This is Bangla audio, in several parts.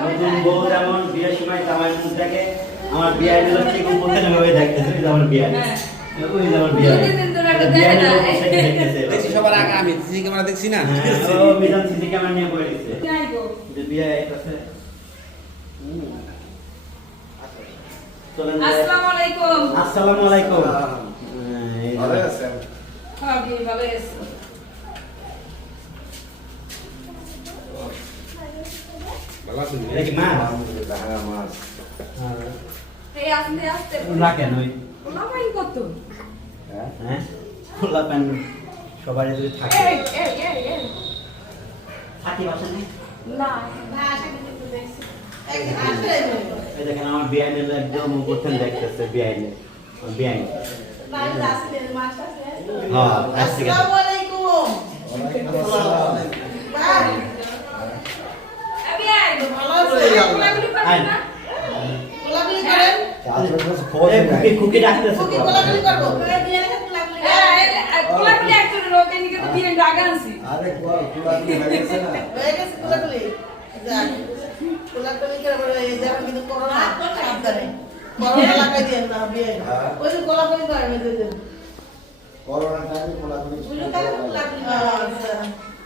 নতুন বউ যেমন বিয়ের সময় জামাই মুখ দেখে, আমার বিয়ে হলো ঠিক বলতে না ওই দেখতেছে ওই আমার বিয়ে। ওই আমার বিয়ে। বিয়ে দেখতেছে। দেখছি সবার আগে আমি সিসি ক্যামেরা দেখছি না। ও মিজান সিসি ক্যামেরা নিয়ে বসে গেছে। যে বিয়ে আছে। আসসালামু আলাইকুম। আসসালামু আলাইকুম। ভালো আছেন? হ্যাঁ, ভালো আছি। ভালো আছেন? এটা কি মাছ? আলহামদুলিল্লাহ, হ্যাঁ, মাছ। এই আস্তে আস্তে না কেন ওই লামাই কত? হ্যাঁ খোলা প্যান সবাই যদি থাকে এই থাকি বাসা নেই। না ভাষা কিন্তু দেখছি। এই আসলে এই দেখেন আমার বিআইনের একদম করতেন দেখতেছে বিআইনে বিআইন। লাইভ আসলে মাছটা আছে। হ্যাঁ আসছে কেন? আসসালামু আলাইকুম। ওয়ালাইকুম আসসালাম। আমি আই ভালো আছি। কোলাগুলি করেন না? কোলাগুলি করেন? খুকি খুকি ডাকতেছে কোকি কোলাগুলি করব। বিয়ে রেখে কোলাগুলি। কোলাগুলি একজন লোকে নিকে তো বিয়ে ডাকা আনছি। আরে কুলাকুলি হয়ে গেছে না? হয়ে গেছে কোলাগুলি। যাক কোলাগুলি করে এই যখন কিন্তু করোনা সাবধানে। করোনা লাগাই দেন না বিয়ে। ওই যে কোলাগুলি করেন ওই যে করোনা টাইমে কুলাকুলি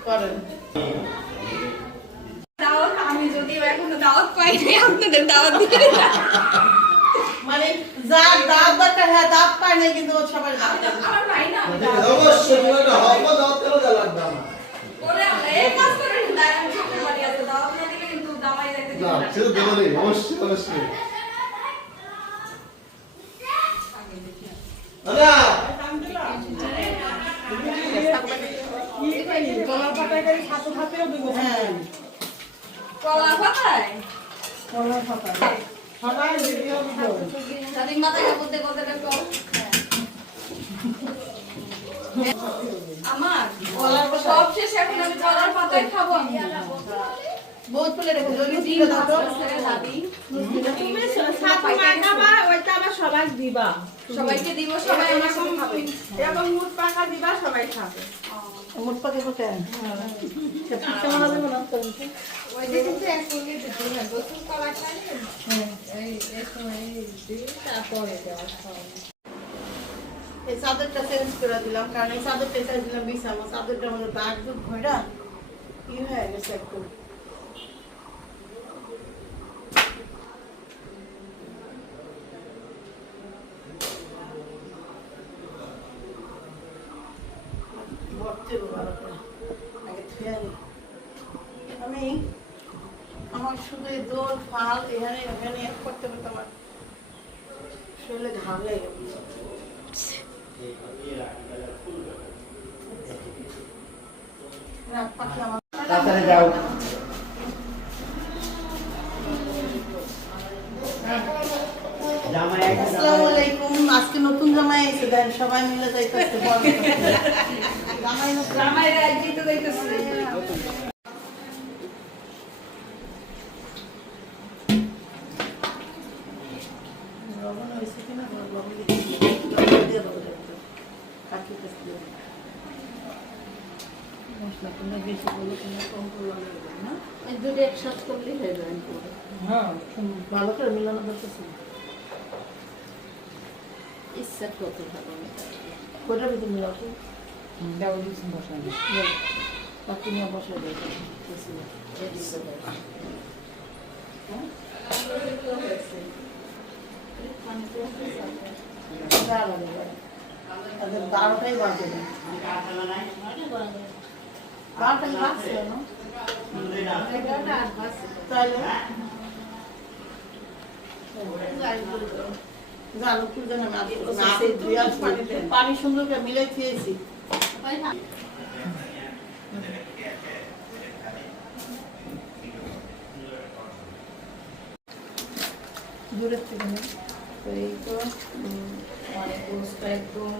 করেন। দাওয়াত আমি যদিও এখনো দাওয়াত পাইনি, আপনাদের দাওয়াত দিয়ে মানে যার দাওয়াত দরকার হ্যাঁ দাওয়াত পাই না, কিন্তু সবাই আমার ভাই না আমি অবশ্যই এটা হবে দাওয়াত কেন দেওয়া লাগবে আমার? ওরে আমরা এই কাজ করে দাঁড়ান ছোট বাড়ি আছে, দাওয়াত না দিলে কিন্তু দামাই যাইতে দিবে না না। সেটা দেবো না, অবশ্যই অবশ্যই। দাদা কলা পাতায় দাদি মাথায় কাপড় করতে দেখো আমার সব শেষ, এখন আমি কলার পাতায় খাবো। আমি বহুত ফুলে রেখে যদি দিন দাদি তুমি সাথে মাখাবা ওইটা আবার সবাই দিবা, সবাইকে দিব, সবাই আমার সাথে খাবে। এরকম মুট পাকা দিবা, সবাই খাবে। মুট পাকা কোথায় কেমন হবে মনে করতে ওই যে কিন্তু এক সঙ্গে দিতে না গোসল করা খাই এই এই সময় দিই তারপরে দেওয়া খাওয়া। এই চাদরটা চেঞ্জ করে দিলাম, কারণ এই চাদরটা চেঞ্জ দিলাম বিছানা চাদরটার মধ্যে দাগ দুগ ভরা কি হয়ে গেছে একটু। আমি আমার শুধু দোল ফাল এখানে ওখানে এক করতে করতে আমার শরীরে ঘাম লেগে গেছে। তাড়াতাড়ি যাও। জামাই একটা আসসালামু আলাইকুম। আজকে নতুন জামাই এসে দেন, সবাই মিলে যাইতেছে বড় জামাই জামাই রাজি তো দেখতেছি। লবণ হয়েছে কিনা লবণ দিয়ে দেবো কাটি কাটি মশলা কোনো বেশি করলে কোনো কম করলে না এই দুটো একসাথে করলেই হয়ে যাবে। হ্যাঁ ভালো করে মিলানো দরকার ছিল। ইচ্ছা কত ভালো কোটার ভিতরে মিলাতে দেওয়া দিয়েছেন বসানো বাকি নিয়ে বসে দেয় তাদের 12টাই বাজে না 12টাই বাজছিল না তাহলে পানি সুন্দর করে মিলাই খেয়েছি। দূরের থেকে তো এই তো অনেক গোষ্ঠটা একদম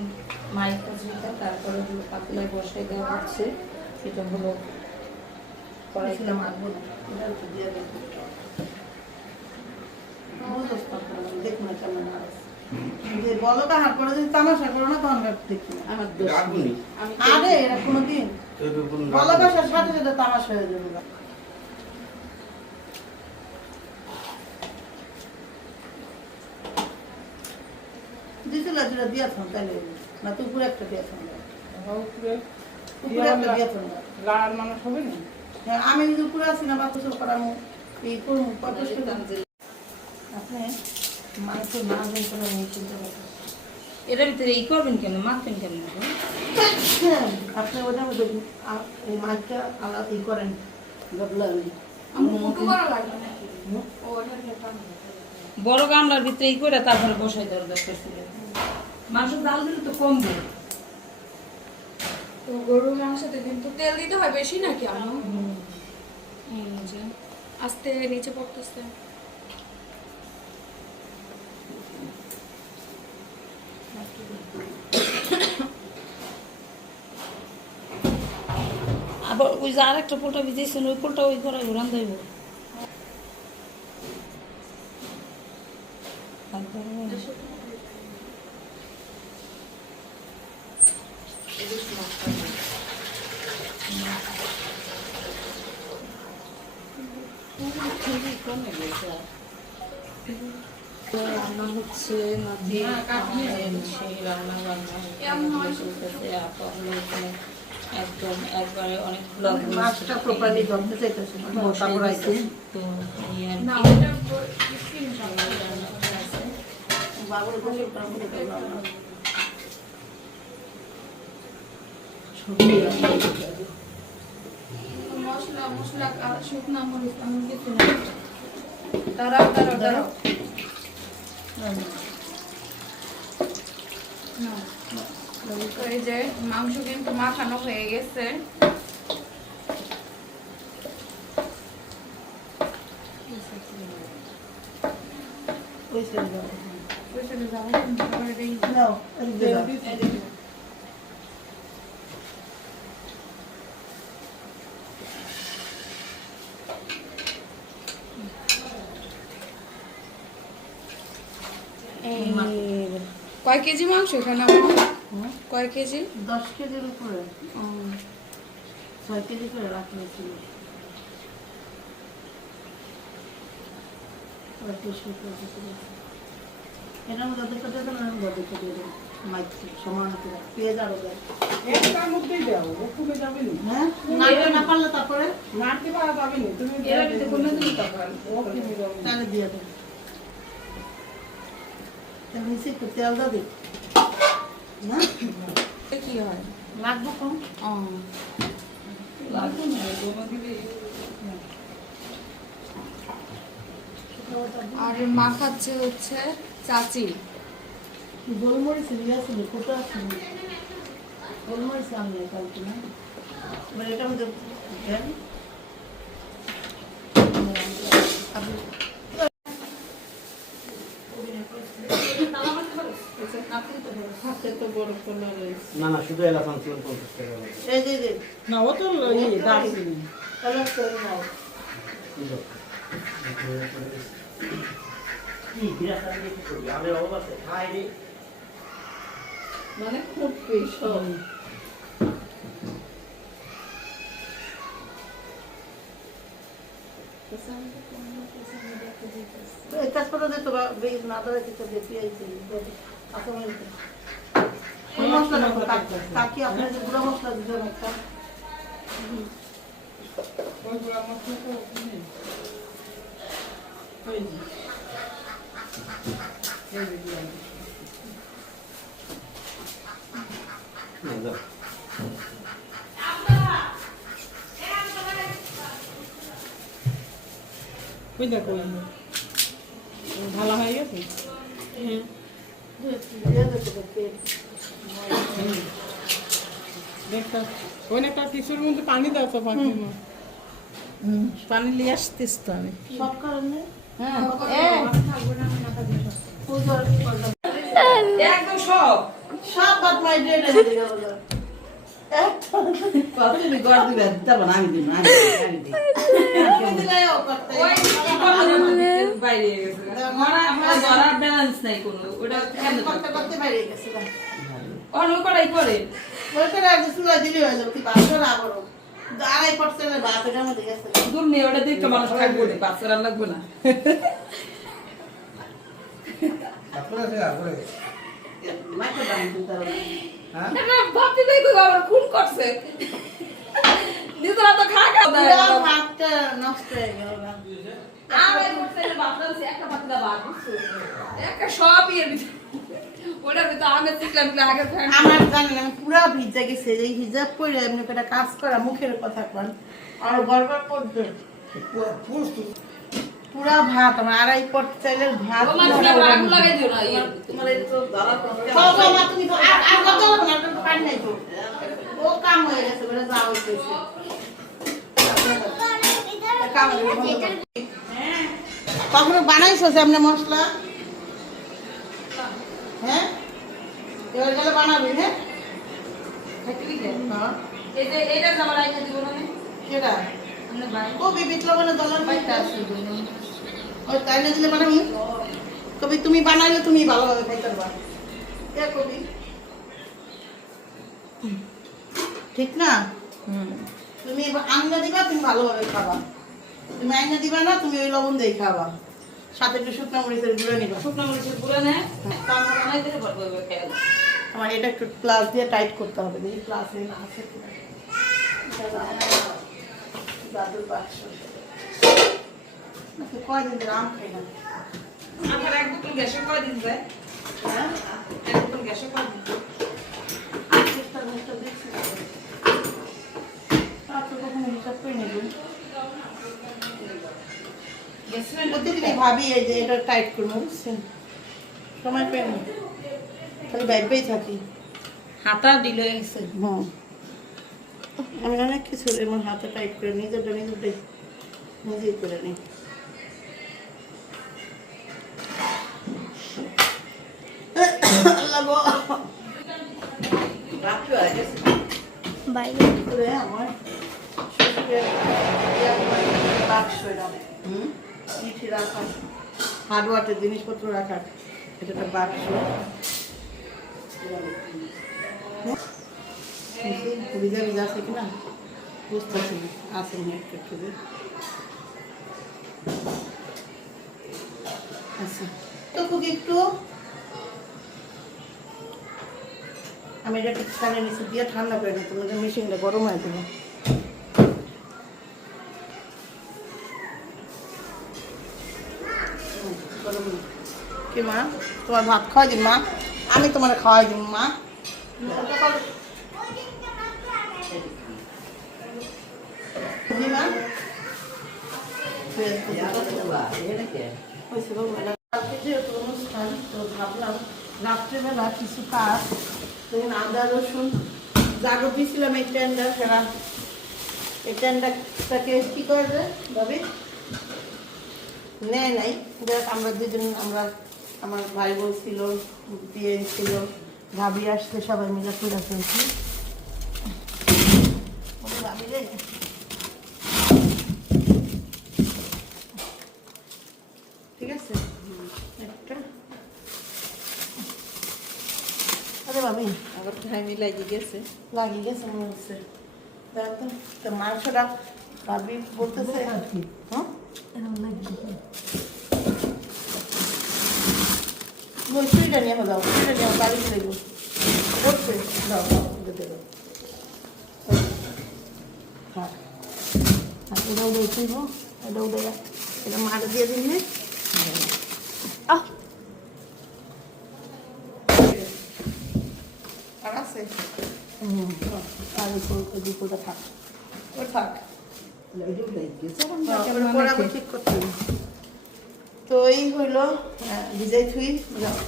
মাইকা ঝুঁকা, তারপরে হলো পাতলায় বসাই দেওয়া হচ্ছে। এটা হলো করেছিলাম আনবো দিয়ে দেখুন কেমন যে বলো কাহার পরে যদি তামাশা করো না তখন দেখি আমার দোষ নেই। আমি আরে এরা কোনোদিন বলো বাসার সাথে সাথে তামাশা হয়ে যাবে। দিছিল যেটা দিয়েছেন তাইলে না তো উপরে একটা দিয়েছেন উপরে উপরে একটা দিয়েছেন লাড়ার মানুষ হবে না হ্যাঁ, আমি যদি উপরে আসি না বাচ্চা সব করামো এই করবো কত আপনি মাংস না দেন কোনো আমি চিন্তা করতে এটার ভিতরে ই করবেন কেন মাখবেন কেন আপনি ওটা এই মাছটা আলাদা ই করেন বদলাবেন বড় গামলার ভিতরে ই করে তারপরে বসাই দেওয়ার দরকার ছিল মাংস ডাল দিলে তো কমবে তো গরুর মাংসতে কিন্তু তেল দিতে হয় বেশি নাকি আনো আস্তে নিচে পড়তেছে আবার ওই যে আর একটা পোলটা ভিজেছেন ওই পোলটা ওই ঘরে ঘুরান দেব রান্না হচ্ছে নাতি সেই রান্না চলতেছে একদম একবারে অনেক ব্লগ মাছটা প্রপারলি ধরতে চাইতেছি তারপর আইতে তো এই আর না কি। ওটা বাবুর বসে তারপরে মশলা মশলা শুকনা মরিচ এমন কিছু না দাঁড়াও দাঁড়াও দাঁড়াও না তো এই যে মাংস কিন্তু মাখানো হয়ে গেছে ওই সাইড দাও ওই সাথে যাবো তারপরে এই নাও এই যে দাও। এই যে কয় কেজি মাংস এখানে আমাদের কয় কেজি 10 কেজির উপরে 6 কেজি করে রাখলেছিল এটার মধ্যে দেখতে দেবেন আর দেখতে দেবেন মাইক সমান করে পেঁয়াজ আরো দেয় একটার মধ্যেই দাও ও কমে যাবে না হ্যাঁ নাড়তে না পারলে তারপরে নাড়তে পারা যাবে না তুমি এর ভিতরে কোনো দিন তখন ও কমে যাবে না তাহলে দিয়ে দেবেন তাহলে সে তেল দাও না এটা কি হয় লাগবে কম ও লাগবে না গোমা দিলে আর মাখাচ্ছে হচ্ছে চাচি গোলমরিচ ইয়ে ছিল কোটা ছিল গোলমরিচ আনলে কালকে না এবার এটার মধ্যে দেন হাতে তো বড় করলে রয়েছে না না শুধু এলাচ আনছিলাম 50 টাকা করে। এই যে না ও তো দারচিনি তাহলে করে নাও কি বিরাট আমি কি করবি আমাদের অবস্থা খাই রে মানে খুব পেশো এই কাজ করে দে তো বেশ না ধরে কিছু বেশি আইছে আচ্ছা মানে কোন মশলা রাখো কাকি আপনি যে গুঁড়া মশলা দিবেন একটা ওই গুলা মশলা তো নেই ওই যে এই যে দিলাম। না দাও ওই দেখো ভালো হয়ে গেছে দেখতে ওই একটা টিস্যুর মধ্যে পানি দাও তো ফাঁকিমা পানি নিয়ে আসতেছ তো আমি সব কারণে একদম সব সব বাদ মাই ডেট এনে দিও তুমি গড় দিবে তবে আমি দিই না আমি দিই ওই বাইরে গেছে আমার ধরার ব্যালেন্স নাই কোনো ওটা কেন করতে করতে বাইরে গেছিলাম অন্য করাই করে ওই করে আগে চুলা দিলে হয়ে যাবে কি বাসর আবারও 2.5% ভাত এটার মধ্যে গেছে দূর নেই ওটা দেখতে মানুষ থাকবো না বাচ্চার আর লাগবো না মাইকে দাম কিন্তু তারা হ্যাঁ না ভাবতে দেই কই বাবা খুন করছে নিজেরা তো খা খা দেয় পুরো ভাতটা নষ্ট হয়ে গেল না আমি করতে ভাবলাম সে একটা ভাত দাও ভাত একটা সব এর ভিতরে ওটা তো আমি দেখলাম কি আগে ফ্যান আমার জানেন আমি পুরা ভিজা গেছে এই হিজাব পরে এমনি একটা কাজ করা মুখের কথা কন আর গড়বড় করবে পুরা ভাত আমার আড়াই পট চাইলের ভাত ও মাছটা আগুন লাগাই দিও না এর তোমার এই তো দাদা তো খাও খাও মা তুমি তো আর কত হবে না তো পানি নাই তো ও কাম হয়ে গেছে বলে যা হইতেছে কাম হয়ে গেছে কখনো বানাইছো সামনে মশলা হ্যাঁ এবার গেলে বানাবি হ্যাঁ ফ্যাক্টরি কে হ্যাঁ এই যে এটা জামা রাইখা দিব না কেডা আমরা ভাই ও বিবিত লবণে দলার বাইটা বাইটা আছে ওই তাই না দিলে বানাবি কবি তুমি বানাইলে তুমি ভালোভাবে খাইতে পারবা কে কবি ঠিক না তুমি এবার আঙ্গা দিবা তুমি ভালোভাবে খাবা তুমি আঙ্গা দিবা না তুমি ওই লবণ দিয়ে খাবা সাথে একটু শুকনো মরিচের গুঁড়ো নিবা শুকনো মরিচের গুঁড়ো নে কাঁচা বানাই দিলে পারবো খেয়ে আমার এটা একটু প্লাস দিয়ে টাইট করতে হবে দেখি প্লাস এর আছে কিনা দাদুর বাক্স নাকি কয়দিন ধরে আম খাই না আমার এক বোতল গ্যাসে কয় দিন যায় হ্যাঁ এক বোতল গ্যাসে কয় দিন প্রতিদিনই ভাবি এই যে এটা টাইট করবো বুঝছেন সময় পেয়ে না খালি ভাইবেই থাকি হাতা দিলে গেছে হুম আমি অনেক কিছু এমন হাতে টাইট করে নিজেরটা নিজেই করে নিই আল্লাহ গো। রাত্রি হয়ে গেছে করে আমার শ্বশুরের বাক্স এরকম চিঠি রাখা হার্ডওয়ার্টের জিনিসপত্র রাখার এটা একটা বাক্স ভিজা ভিজা আছে কিনা বুঝতেছি না আছে না একটু একটু আচ্ছা তো খুব একটু আমি এটা একটু ফ্যানের নিচে দিয়ে ঠান্ডা করে নিই তোমাদের মেশিনটা গরম হয়ে দেবো কি মা তোমার ভাত খাওয়াই দিন মা আমি তোমার খাওয়াই দিন মা জি মা কালকে যেহেতু অনুষ্ঠান তো ভাবলাম রাত্রেবেলা কিছু কাজ তখন আদা রসুন জাগর দিয়েছিলাম এই টেন্ডার ফেরা এই টেন্ডারটাকে কি করবে ভাবি নেয় নাই দেখ আমরা দুজন আমরা আমার ভাই বলছিল বিয়ে ছিল ভাবি আসতে সবাই মিলে পুরা ফেলছি ভাবি রে ঠিক আছে একটা আরে ভাবি আবার ভাই মিলাই গেছে লাগিয়ে গেছে মনে হচ্ছে দেখো তো মাংসটা ভাবি বলতেছে হ্যাঁ ওই সুইটা নিয়ে দাও সুইটা নিয়ে বাড়ি দেবো করছে দাও দাও দেবো হ্যাঁ এটাও দেখব এটাও দেয়া এটা মাটা দিয়ে দিন আর আছে আর দুপুরটা থাক ওর থাক ঠিক করতে হবে তো এই হইল ভিজাই থুই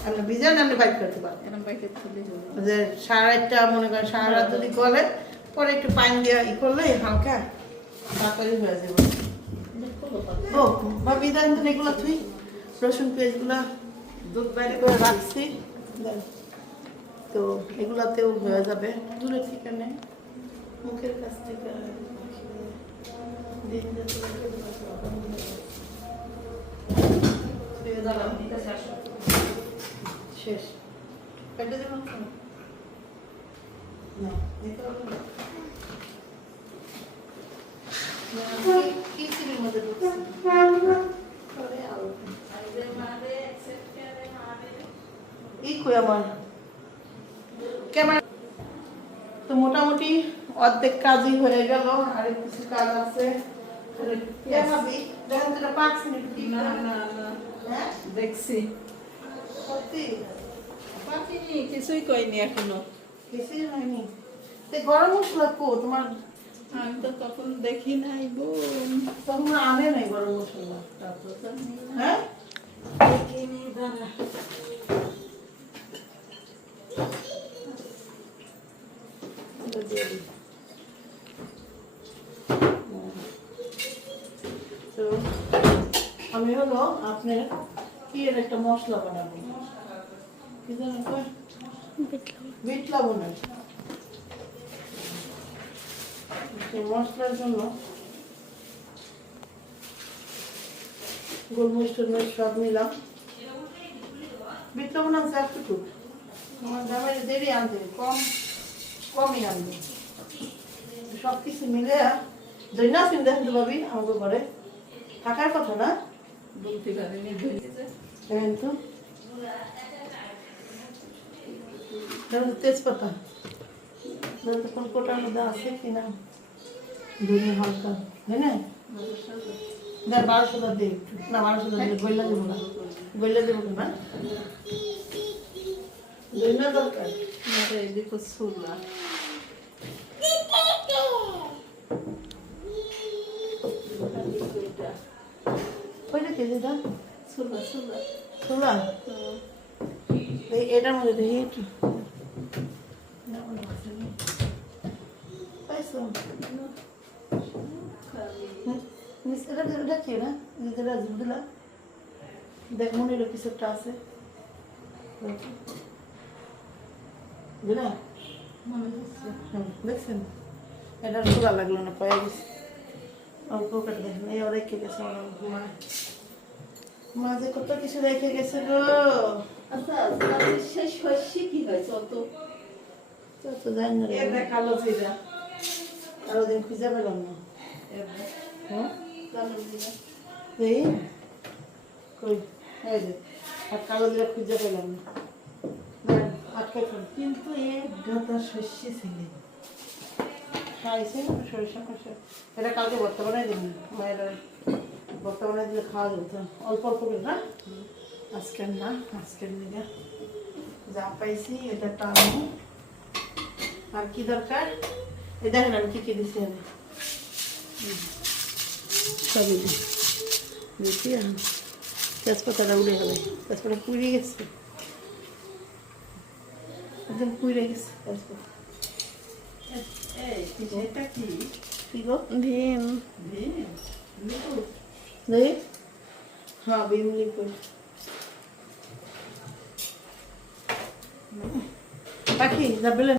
আমরা ভিজান আমরা বাইক করতে পারবো এরকম বাইকে তুলে যাবো যে সারা রাতটা মনে করেন সারা রাত যদি করে পরে একটু পানি দিয়ে ই করলে হালকা তাড়াতাড়ি হয়ে যাবে ও বা বিদায় এগুলো থুই রসুন পেঁয়াজগুলা দুধ বাইরে করে রাখছি তো এগুলাতেও হয়ে যাবে দূরের থেকে নেই মুখের কাছ থেকে দিন শেষ পেটে দেবেন না দিতে হবে না কি সিলের মধ্যে ঢুকছে ই কই আমার অর্ধেক কাজই হয়ে গেল, আর কিছু কাজ আছে। ভাবি দেখেন তো পাচ্ছি না না না হ্যাঁ দেখছি সত্যি পাখিনি, কিছুই কইনি এখনো। কিছুই হয়নি। তো গরম মশলা কো তোমার? আমি তো তখন দেখি নাই বোন, তখন আনে নাই গরম মশলা। তারপর তো আমি হ্যাঁ দেখিনি। দাঁড়া, এটা দিয়ে দিই। তো আমি হলো আপনার কি এর একটা মশলা বানাবো, কি জানেন কয়? বিট লবণের। সেই মশলার জন্য গোলমরিচ টলমরিচ সব নিলাম। বিট লবণ আনছে একটু, আমার জামাই দেরি আনতে কমই আনবে। সব কিছু মিলে জৈনা সিন দেখেন তো ভাবি আমাকে ঘরে থাকার কথা না, বলতে পারিনি ধরেছে। দেখেন তো দেখেন তো তেজপাতা কোন কোটার মধ্যে আছে কিনা, ধরে হালকা তাই না? 1200 দিয়ে একটু না, 1200 দিলে গইলা দেবো না, গইলা দেবো না, জৈনা দরকার। আরে দেখো সুলা ওইটা কে যেটা সুলা সুলা শোনা এটার মধ্যে দেখি একটু পাইছো? এটা কি না যেটা দিলা দেখ মনে হলো কিছু একটা আছে বুঝলা? দেখছেন এটা খোলা লাগলো না, পায়ে গেছে অল্প করে দেখেন। এই রেখে গেছে আমার মাঝে কত কিছু রেখে গেছে গো। আচ্ছা তাহলে শেষ হয়েছে কি হয়েছে অত? তো জানি না এটা কালো জিরা, আরো দিন খুঁজে পেলাম না। হ্যাঁ কালো জিরা এই কই এই যে আর কালো দিয়ে খুঁজে পেলাম না, আটকে ফেল। কিন্তু এক গাদা শস্য ছিল খাইছে সরিষা কষা, এটা কালকে ভর্তা বানাই দিন মায়ের, ভর্তা বানাই দিলে খাওয়া যেত অল্প অল্প করে না। আজকের না, আজকের নিয়ে যা পাইছি এটা টানো। আর কি দরকার এই দেখেন আমি কি কি দিচ্ছি, আমি সবই দিচ্ছি। তেজপাতাটা উড়ে গেলে, তেজপাতা পুড়ে গেছে একদম পুড়ে গেছে তেজপাতা। এটা কি? কি গো? ভীম দেখি হ্যাঁ বিম লিকুইড পাখি যা বলে